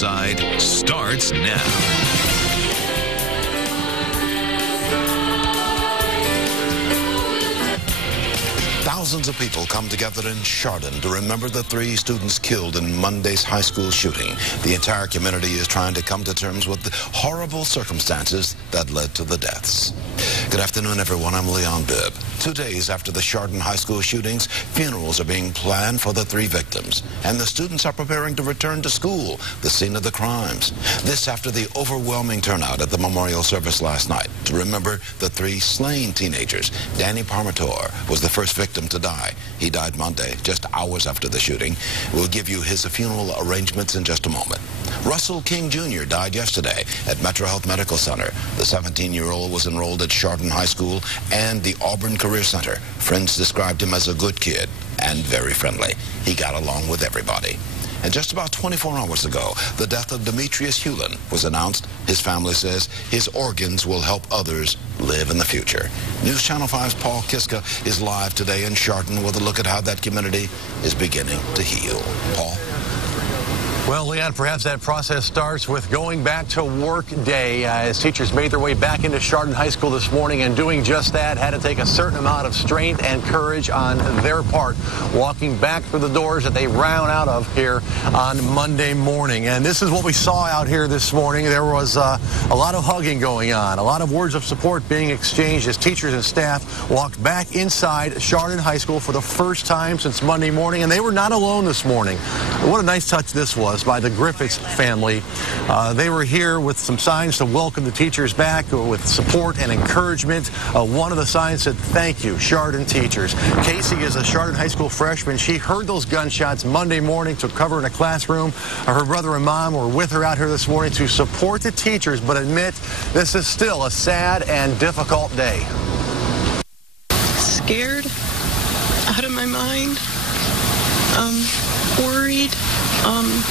Side starts now. Thousands of people come together in Chardon to remember the 3 students killed in Monday's high school shooting. The entire community is trying to come to terms with the horrible circumstances that led to the deaths. Good afternoon, everyone. I'm Leon Bibb. 2 days after the Chardon high school shootings, funerals are being planned for the 3 victims, and the students are preparing to return to school, the scene of the crimes. This after the overwhelming turnout at the memorial service last night to remember the 3 slain teenagers. Danny Parmator was the first victim to die. He died Monday, just hours after the shooting. We'll give you his funeral arrangements in just a moment. Russell King Jr. died yesterday at Metro Health Medical Center. The 17-year-old was enrolled at Chardon High School and the Auburn Career Center. Friends described him as a good kid and very friendly. He got along with everybody. And just about 24 hours ago, the death of Demetrius Hewlin was announced. His family says his organs will help others live in the future. News Channel 5's Paul Kiska is live today in Chardon with a look at how that community is beginning to heal. Paul? Well, Leon, perhaps that process starts with going back to work day as teachers made their way back into Chardon High School this morning, and doing just that had to take a certain amount of strength and courage on their part, walking back through the doors that they ran out of here on Monday morning. And this is what we saw out here this morning. There was a lot of hugging going on, a lot of words of support being exchanged as teachers and staff walked back inside Chardon High School for the first time since Monday morning, and they were not alone this morning. What a nice touch this was by the Griffiths family. They were here with some signs to welcome the teachers back with support and encouragement. One of the signs said, "Thank you, Chardon teachers." Casey is a Chardon High School freshman. She heard those gunshots Monday morning, took cover in a classroom. Her brother and mom were with her out here this morning to support the teachers, but admit this is still a sad and difficult day. Scared, out of my mind, worried, and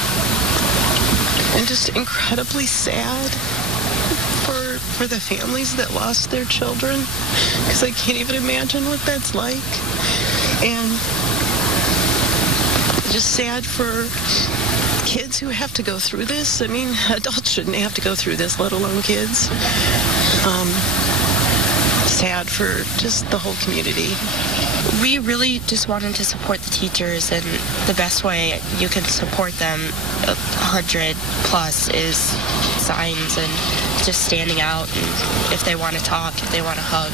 just incredibly sad for the families that lost their children, because I can't even imagine what that's like. And just sad for kids who have to go through this. I mean, adults shouldn't have to go through this, let alone kids. Sad for just the whole community. We really just wanted to support the teachers, and the best way you can support them 100 plus is signs and just standing out, and if they want to talk, if they want to hug.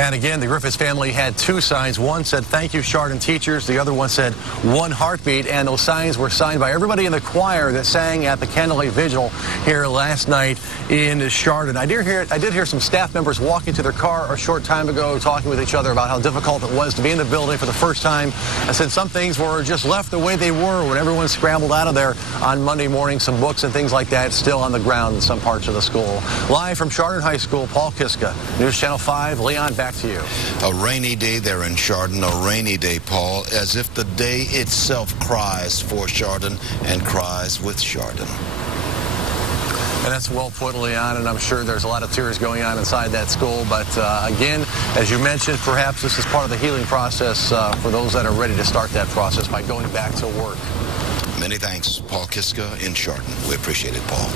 And again, the Griffiths family had 2 signs. One said, "Thank you, Chardon teachers." The other one said, "One heartbeat." And those signs were signed by everybody in the choir that sang at the Candlelight Vigil here last night in Chardon. I did hear some staff members walking to their car a short time ago, talking with each other about how difficult it was to be in the building for the first time. I said some things were just left the way they were when everyone scrambled out of there on Monday morning. Some books and things like that still on the ground in some parts of the school. Live from Chardon High School, Paul Kiska, News Channel 5. Leon, back to you. A rainy day there in Chardon, a rainy day, Paul, as if the day itself cries for Chardon and cries with Chardon. And that's well put, Leon, and I'm sure there's a lot of tears going on inside that school. But again, as you mentioned, perhaps this is part of the healing process for those that are ready to start that process by going back to work. Many thanks, Paul Kiska in Chardon. We appreciate it, Paul.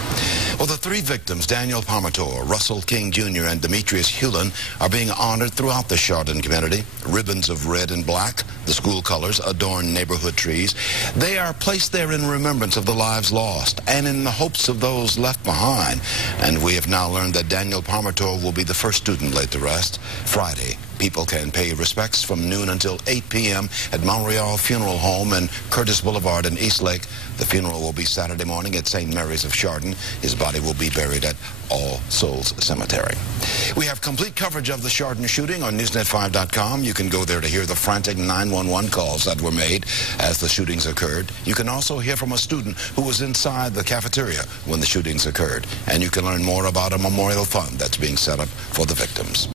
Well, the 3 victims, Daniel Parmator, Russell King Jr., and Demetrius Hewlin, are being honored throughout the Chardon community. Ribbons of red and black, the school colors, adorn neighborhood trees. They are placed there in remembrance of the lives lost and in the hopes of those left behind. And we have now learned that Daniel Parmator will be the first student laid to rest Friday. People can pay respects from noon until 8 p.m. at Montreal Funeral Home and Curtis Boulevard in Eastlake. The funeral will be Saturday morning at St. Mary's of Chardon. His body will be buried at All Souls Cemetery. We have complete coverage of the Chardon shooting on Newsnet5.com. You can go there to hear the frantic 911 calls that were made as the shootings occurred. You can also hear from a student who was inside the cafeteria when the shootings occurred. And you can learn more about a memorial fund that's being set up for the victims.